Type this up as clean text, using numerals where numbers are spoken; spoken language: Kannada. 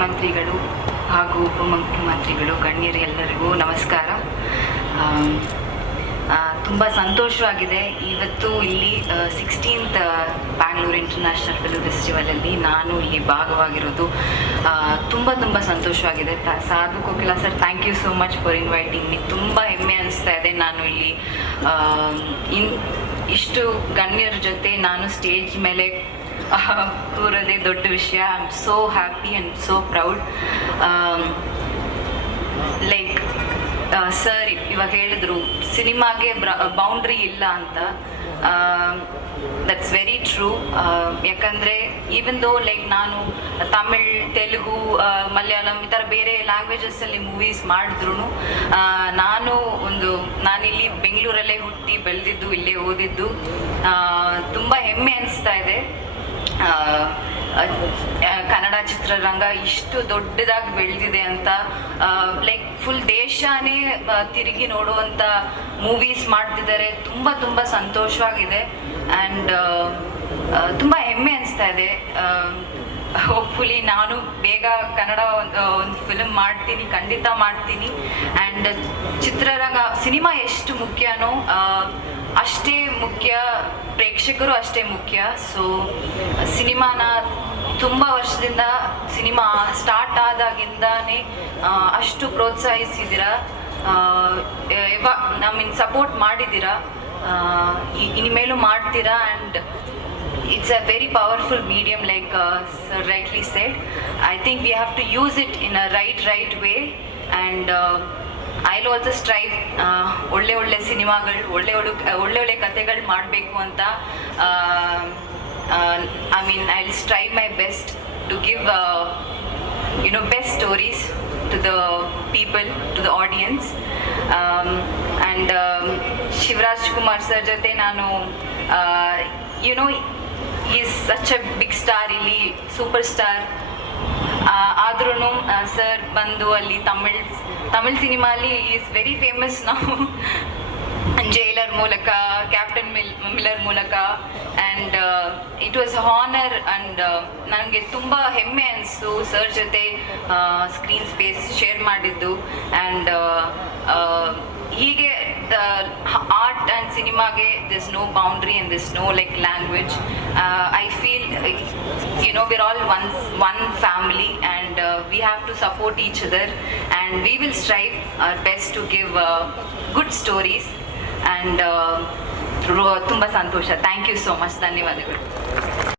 ಮುಖ್ಯಮಂತ್ರಿಗಳು ಹಾಗೂ ಉಪಮುಖ್ಯಮಂತ್ರಿಗಳು, ಗಣ್ಯರು ಎಲ್ಲರಿಗೂ ನಮಸ್ಕಾರ. ತುಂಬ ಸಂತೋಷವಾಗಿದೆ. ಇವತ್ತು ಇಲ್ಲಿ 16th ಬ್ಯಾಂಗ್ಳೂರ್ ಇಂಟರ್ನ್ಯಾಷನಲ್ ಫಿಲ್ಮ್ ಫೆಸ್ಟಿವಲಲ್ಲಿ ನಾನು ಇಲ್ಲಿ ಭಾಗವಾಗಿರೋದು ತುಂಬ ಸಂತೋಷವಾಗಿದೆ. Sadhu Kokila sir, thank you so much for inviting me. ತುಂಬ ಹೆಮ್ಮೆ ಅನಿಸ್ತಾ ಇದೆ. ನಾನು ಇಲ್ಲಿ ಇಷ್ಟು ಗಣ್ಯರ ಜೊತೆ ನಾನು ಸ್ಟೇಜ್ ಮೇಲೆ ಕೂರೋದೇ ದೊಡ್ಡ ವಿಷಯ. I am so happy and so proud. Like sir ಇವಾಗ ಹೇಳಿದ್ರು ಸಿನಿಮಾಗೆ ಬೌಂಡ್ರಿ ಇಲ್ಲ ಅಂತ. That's very true. ಯಾಕಂದರೆ ಈವನ್ ದೋ ಲೈಕ್ ನಾನು ತಮಿಳ್, ತೆಲುಗು, ಮಲಯಾಳಂ ಈ ಥರ ಬೇರೆ ಲ್ಯಾಂಗ್ವೇಜಸ್ಸಲ್ಲಿ ಮೂವೀಸ್ ಮಾಡಿದ್ರು ನಾನಿಲ್ಲಿ ಬೆಂಗಳೂರಲ್ಲೇ ಹುಟ್ಟಿ ಬೆಳೆದಿದ್ದು, ಇಲ್ಲೇ ಓದಿದ್ದು. ತುಂಬ ಹೆಮ್ಮೆ ಅನಿಸ್ತಾ ಇದೆ. ಕನ್ನಡ ಚಿತ್ರರಂಗ ಇಷ್ಟು ದೊಡ್ಡದಾಗಿ ಬೆಳೆದಿದೆ ಅಂತ. ಲೈಕ್ ಫುಲ್ ದೇಶನೇ ತಿರುಗಿ ನೋಡುವಂಥ ಮೂವೀಸ್ ಮಾಡ್ತಿದ್ದಾರೆ. ತುಂಬ ಸಂತೋಷವಾಗಿದೆ ಆ್ಯಂಡ್ ತುಂಬ ಹೆಮ್ಮೆ ಅನಿಸ್ತಾ ಇದೆ. ಹೋಪ್ಫುಲಿ ನಾನು ಬೇಗ ಕನ್ನಡ ಒಂದು ಫಿಲ್ಮ್ ಮಾಡ್ತೀನಿ, ಖಂಡಿತ ಮಾಡ್ತೀನಿ. ಆ್ಯಂಡ್ ಚಿತ್ರರಂಗ, ಸಿನಿಮಾ ಎಷ್ಟು ಮುಖ್ಯನೋ ಅಷ್ಟೇ ಮುಖ್ಯ, ಪ್ರೇಕ್ಷಕರು ಅಷ್ಟೇ ಮುಖ್ಯ. ಸೊ ಸಿನಿಮಾನ ತುಂಬ ವರ್ಷದಿಂದ, ಸಿನಿಮಾ ಸ್ಟಾರ್ಟ್ ಆದಾಗಿಂದಾನೇ ಅಷ್ಟು ಪ್ರೋತ್ಸಾಹಿಸಿದ್ದೀರ, ಸಪೋರ್ಟ್ ಮಾಡಿದ್ದೀರಾ, ಇನ್ಮೇಲೂ ಮಾಡ್ತೀರಾ. And it's a very powerful medium, like sir rightly said. I think we have to use it in a right way, and I'll also strive ಒಳ್ಳೆ ಸಿನಿಮಾಗಳು, ಒಳ್ಳೆ ಕಥೆಗಳು ಮಾಡಬೇಕು ಅಂತ. I mean, I'll strive my best to give best stories to the people, to the audience. And Shivaraj Kumar sir ಜೊತೆ ನಾನು is such a big star, ಇಲ್ಲಿ ಸೂಪರ್ ಸ್ಟಾರ್. ಆದ್ರೂ ಸರ್ ಬಂದು ಅಲ್ಲಿ ತಮಿಳ್ ಸಿನಿಮಾಲಿ ಈಸ್ ವೆರಿ ಫೇಮಸ್ ನಾವು. ಜೈಲರ್ ಮೂಲಕ, ಕ್ಯಾಪ್ಟನ್ ಮಿಲ್ಲರ್ ಮೂಲಕ. And it was honour. And ನನಗೆ ತುಂಬ ಹೆಮ್ಮೆ ಅನಿಸ್ತು ಸರ್ ಜೊತೆ ಸ್ಕ್ರೀನ್ ಸ್ಪೇಸ್ ಶೇರ್ ಮಾಡಿದ್ದು. ಆ್ಯಂಡ್ ಹೀಗೆ ಆರ್ಟ್ ಆ್ಯಂಡ್ ಸಿನಿಮಾಗೆ there's no boundary and there's no like language. I feel we're all one family, and we have to support each other, and we will strive our best to give good stories. And ತುಂಬ ಸಂತೋಷ. Thank you so much. ಧನ್ಯವಾದಗಳು.